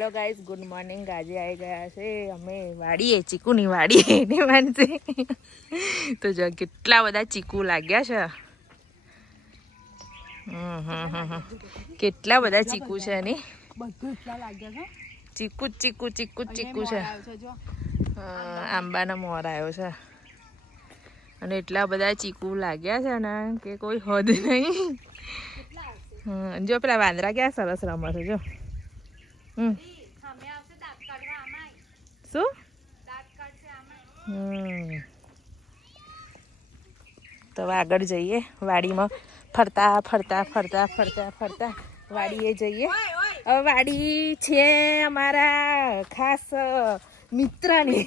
Hello guys, good morning. આજે આવી ગયા છે અમે વાડીએ, ચીકુની વાડીએ નહીં માનશે તો જો કેટલા બધા ચીકુ લાગ્યા છે. કેટલા બધા ચીકુ છે ને, ચીકુ ચીકુ ચીકુ ચીકુ છે. આંબાનો મોર આવ્યો છે અને એટલા બધા ચીકુ લાગ્યા છે ને કે કોઈ હદ નહીં. જો પેલા વાંદરા ક્યાં સરસ રમે છે જો. શું તો આગળ જઈએ વાડીમાં ફરતા ફરતા ફરતા ફરતા ફરતા વાડીએ જઈએ. હવે વાડી છે અમારા ખાસ મિત્રની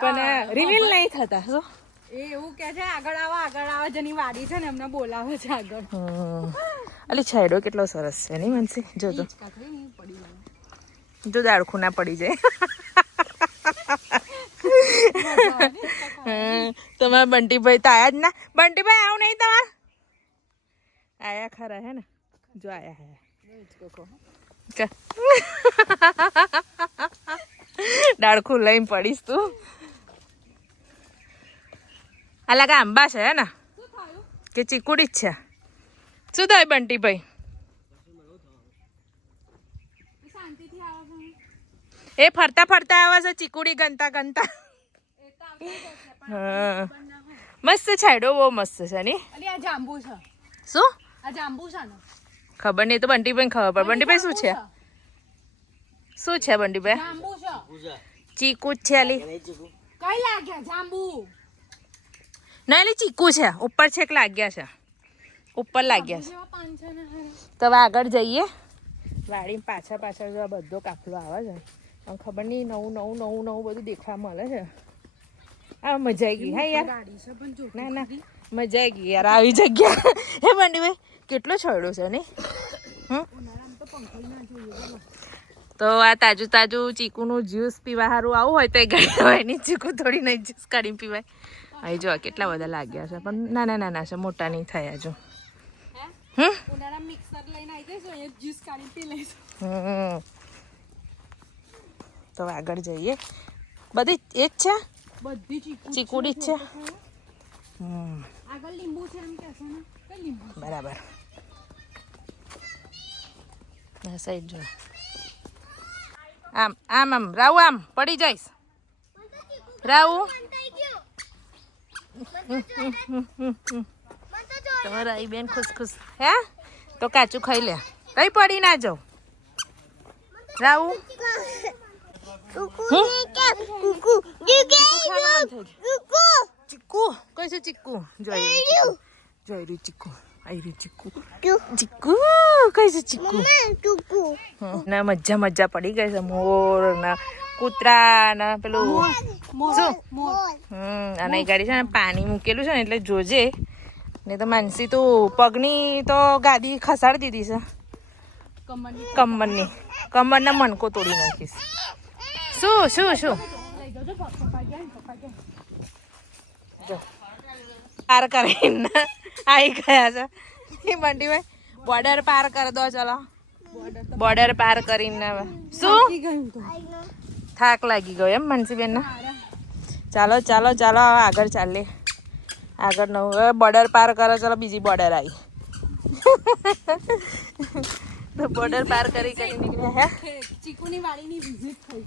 પણ રિવીલ નહીં થતા. શું એવું કે છે આગળ આવો જેની વાડી છે ને એમને બોલાવે છે આગળ. અલી છાયડો કેટલો સરસ છે નહીં મનસી? જો તો જો દાળખું ના પડી જાય. તમારા બંટીભાઈ તો આયા જ ના. બંટીભાઈ આવું નહીં તમારે? આયા ખરા હે ને? જો આયા હે દાળખું લઈને પડીશ તું. આ લાગે આંબા છે હે ને કે ચીકુડી જ છે? શું થાય બંટીભાઈ? એ ફરતા ફરતા આવે છે ચીકુડી ગનતા ગનતા. હા મસ્ત છાયડો, બહુ મસ્ત છે ને. શું ખબર નહીં તો બંટીભાઈ ખબર પડે. બંટીભાઈ શું છે? શું છે બંટીભાઈ? ચીકુ જ છે અલી. ના એલી ચીકુ છે, ઉપર છેક લાગ્યા છે, ઉપર લાગ્યા છે. તો હવે આગળ જઈએ વાડી. પાછળ પાછળ જો બધો કાફલો આવે છે પણ ખબર નહીં નવું નવું નવું નવું બધું દેખવા મળે છે. આ મજા આવી ગઈ. હા યાર, ના ના મજા આવી ગઈ યાર આવી જગ્યા. હે બંટીભાઈ કેટલો છોડ્યો છે ને. તો આ તાજું તાજું ચીકુનું જ્યુસ પીવા સારું આવું હોય તો એ ગાડી હોય ની ચીકુ થોડી નહીં જ્યુસ કાઢીને પીવાય. અહીં જો કેટલા બધા લાગ્યા છે પણ નાના નાના છે, મોટા નહીં થયા. જો તો આગળ જઈએ. બધી એ જ છે, ચીકુડી જ છે. બરાબર. સાઈડ જો આમ આમ આમ રાહુ આમ પડી જઈશ રાહુ. તમારા આઈ બેન ખુશ ખુશ હે તો કાચું ખાઈ લે, કઈ પડી ના જાવ રાહુ. ચીકુ કઈ છે? ચીકુ જોઈ રહ્યું ચીકુ. આવી રહ્યું ચીકુ. ચીકુ કઈ છે? ચીકુ ના મજા મજા પડી ગઈ છે. મોર ના કૂતરા ના પેલું શું અને એ ગાડી છે ને પાણી મૂકેલું છે ને એટલે જોજે ને તો માનસી તું પગની તો ગાદી ખસાડી દીધી છે. કમરના મણકો તોડી નાખીશ. શું શું શું જો પાર કરીને આવી ગયા છે બંટીભાઈ. બોર્ડર પાર કરી દો. ચલો બોર્ડર પાર કરીને શું થાક લાગી ગયો એમ મનસીબેન ને? ચાલો ચાલો ચાલો હવે આગળ ચાલીએ. આગળ નવું બોર્ડર પાર કરો. ચલો બીજી બોર્ડર આવી. તો બોર્ડર પાર કરી કરી નીકળ્યા હે. ચીકુની વાડીની વિઝિટ થઈ.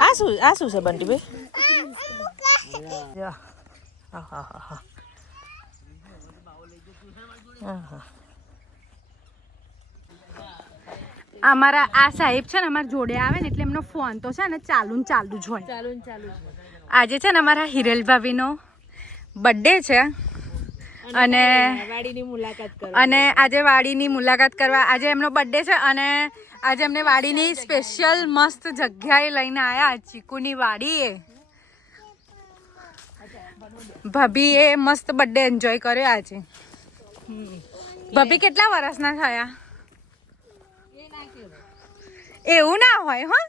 આ શું છે બંટીભાઈ? અમારા આ સાહેબ છે ને અમારા જોડે આવે ને એટલે એમનો ફોન તો છે ને ચાલુ જ હોય. આજે છે ને અમારા હિરલ ભાભીનો બર્થડે છે અને આજે વાડીની મુલાકાત કરવા આજે એમનો બર્થડે છે અને આજે અમને વાડીની સ્પેશિયલ મસ્ત જગ્યાએ લઈને આવ્યા. ચીકુની વાડીએ ભાભીએ મસ્ત બર્થડે એન્જોય કર્યો આજે. ભાભી કેટલા વર્ષના થયા? એવું ના હોય હો,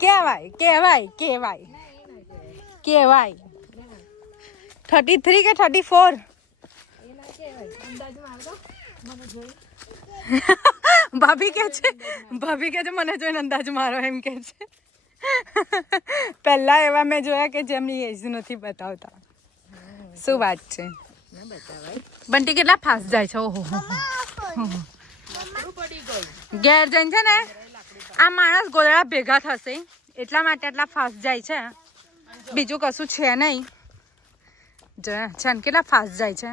કહેવાય કહેવાય કહેવાય કહેવાય 33 કે 34 ભાભી કે છે મને જોઈને અંદાજ મારો એમ કે છે પહેલા એવા મેં જોયા કે જેમની એજ નથી બતાવતા શું વાત છે બંટી કેટલા ફાસ્ટ જાય છે ઓહો ઘેર જઈને છે ને આ માણસ ગોદડા ભેગા થશે એટલા માટે આટલા ફાસ્ટ જાય છે બીજું કશું છે નહીં જો છે ને કેટલા ફાસ્ટ જાય છે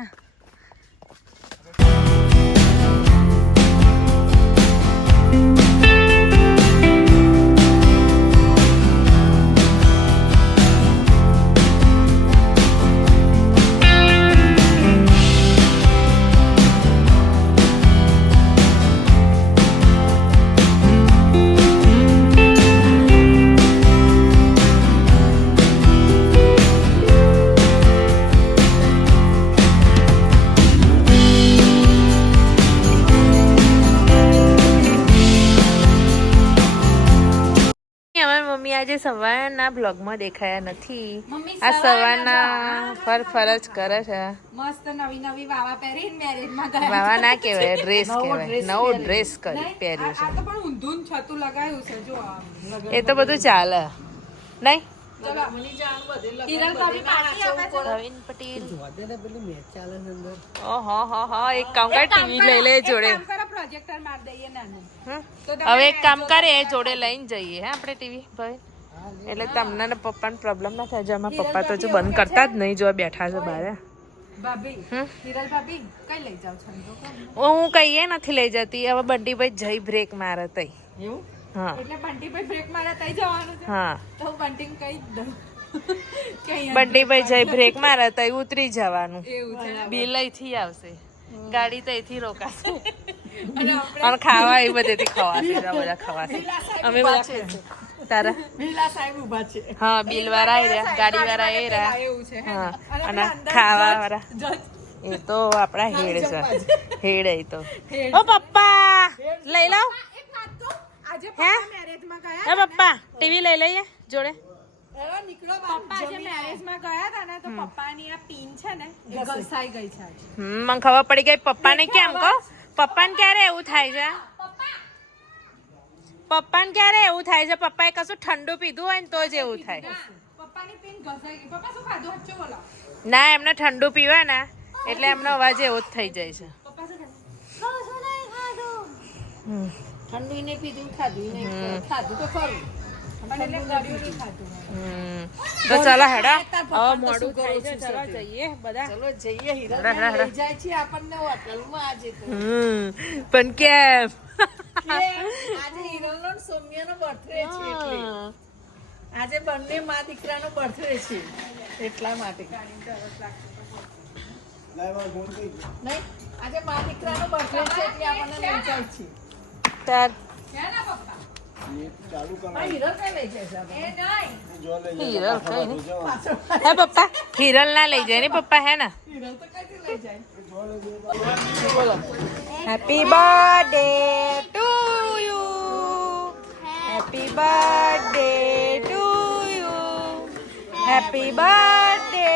આજે સવારના બ્લોગમાં દેખાયા નથી આ સવારના ફર જ કરે છે મસ્ત નવી નવી વાવા પહેરીને મેરેજમાં ગયા વાવા ના કહેવાય ડ્રેસ કહેવાય નવો ડ્રેસ પહેર્યો છે આ તો પણ ઊંધું છતું લગાવ્યું છે જો એ તો બધું ચાલે નહીં હિરલ ભાભી પાર્ટી આપે છે પ્રવીણ પટેલ ઓહો એક કામ કર ટીવી લઈ લે જોડે પ્રોજેક્ટર માર દઈએ નાનું હવે એક કામ કરે જોડે લઈને જઈએ હે આપણે ટીવી ભાઈ એટલે તમને ને પપ્પાને પ્રોબ્લેમ ના થાય જો અમારા પપ્પા તો જો બંધ કરતા જ નહીં જો બેઠા છે બહાર ભાભી હિરલ ભાભી કઈ લઈ જાવ છો હું કહીએ નથી લઈ જતી હવે બંટીભાઈ જઈ બ્રેક મારે તઈ એવું હા એટલે બંટીભાઈ બ્રેક મારે તઈ જવાનું છે હા તો બંટીને કહી દઉં બંટીભાઈ જઈ બ્રેક મારે તઈ ઉતરી જવાનું એવું છે બિલ અહીંથી આવશે ગાડી તો અહીંથી રોકાશે અને ખાવા એ બધેથી ખવાશે બધા ખવાશે અમે બધા તારા બિલા સાહેબ ઊભા છે હા બિલ વાળા આવી રહ્યા ગાડી વાળા એ રહ્યા એવું છે હા અને ખાવા વાળા એ તો આપણા હેડ છે હેડ એ તો ઓ પપ્પા લઈ લાવ આજે હે મેરેજમાં ગયા હે પપ્પા ટીવી લઈ લઈએ જોડે એવા નીકળો પપ્પા આજે મેરેજમાં ગયા હતા ને તો પપ્પાની આ પિન છે ને એ ઘસાઈ ગઈ છે આજે મને ખબર પડી ગઈ પપ્પાને કેમ કહો પપ્પાને ક્યારે એવું થાય છે પપ્પાને ક્યારે એવું થાય છે પપ્પાએ કશું ઠંડુ પીધું હોય ને તો જ એવું થાય પપ્પાની પિન ઘસાઈ ગઈ પપ્પા શું ખાધું હચ્ચો બોલો ના એમને ઠંડુ પીવે ને એટલે એમનો અવાજ એવો જ થઈ જાય છે પપ્પા શું ખાધું ઠંડુ નહીં પીધું ખાધું નહીં ખાધું તો ખરું પણ એટલે ગળ્યું નહીં ખાધું તો ચાલો હેડા હવે મોડું થાય છે ચાલો જઈએ બધા ચલો જઈએ હીરા લઈ જાય છે આપણને હોટલમાં આજે તો પણ કેમ આજે હિરલનો ને સૌમ્યાનો બર્થડે છે એટલે આજે બંને માં દીકરાનો બર્થડે છે એટલા માટે નહીં આજે માં દીકરાનો બર્થડે છે એટલે આપણને લઈ જાય છે તાર હે પપ્પા હિરલ ના લઈ જાય ને પપ્પા હે ને happy birthday to you happy birthday to you happy birthday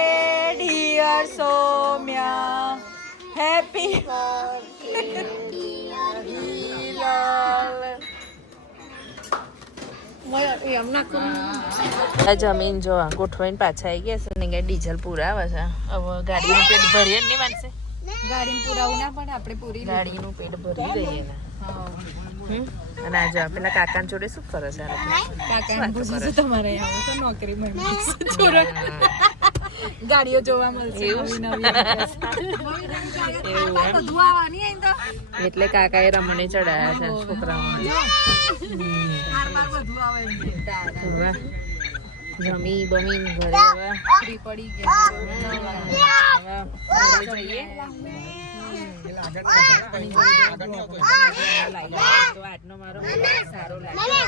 dear Saumya happy જમીન જો ગોઠવાઈને પાછા આવી ગયા છે ને ડીઝલ પુરાવે છે હવે ગાડીનું પેટ ભરીએ ને માનશે ગાડીમાં પુરાવું ના પડે આપણે પૂરી ગાડીનું પેટ ભરી દઈએ ને અને આજે પેલા કાકા જોડે શું કરે છે કાકા પૂછું તમારે આવું તો નોકરી મળે ગાડીઓ જોવા મળશે એટલે કાકા એ રમણી ચડાયા છે છોકરાઓને જમી બમીન ઘરે ફ્રી પડી ગયા જઈએ તો આજનો મારો સારો લાગ્યો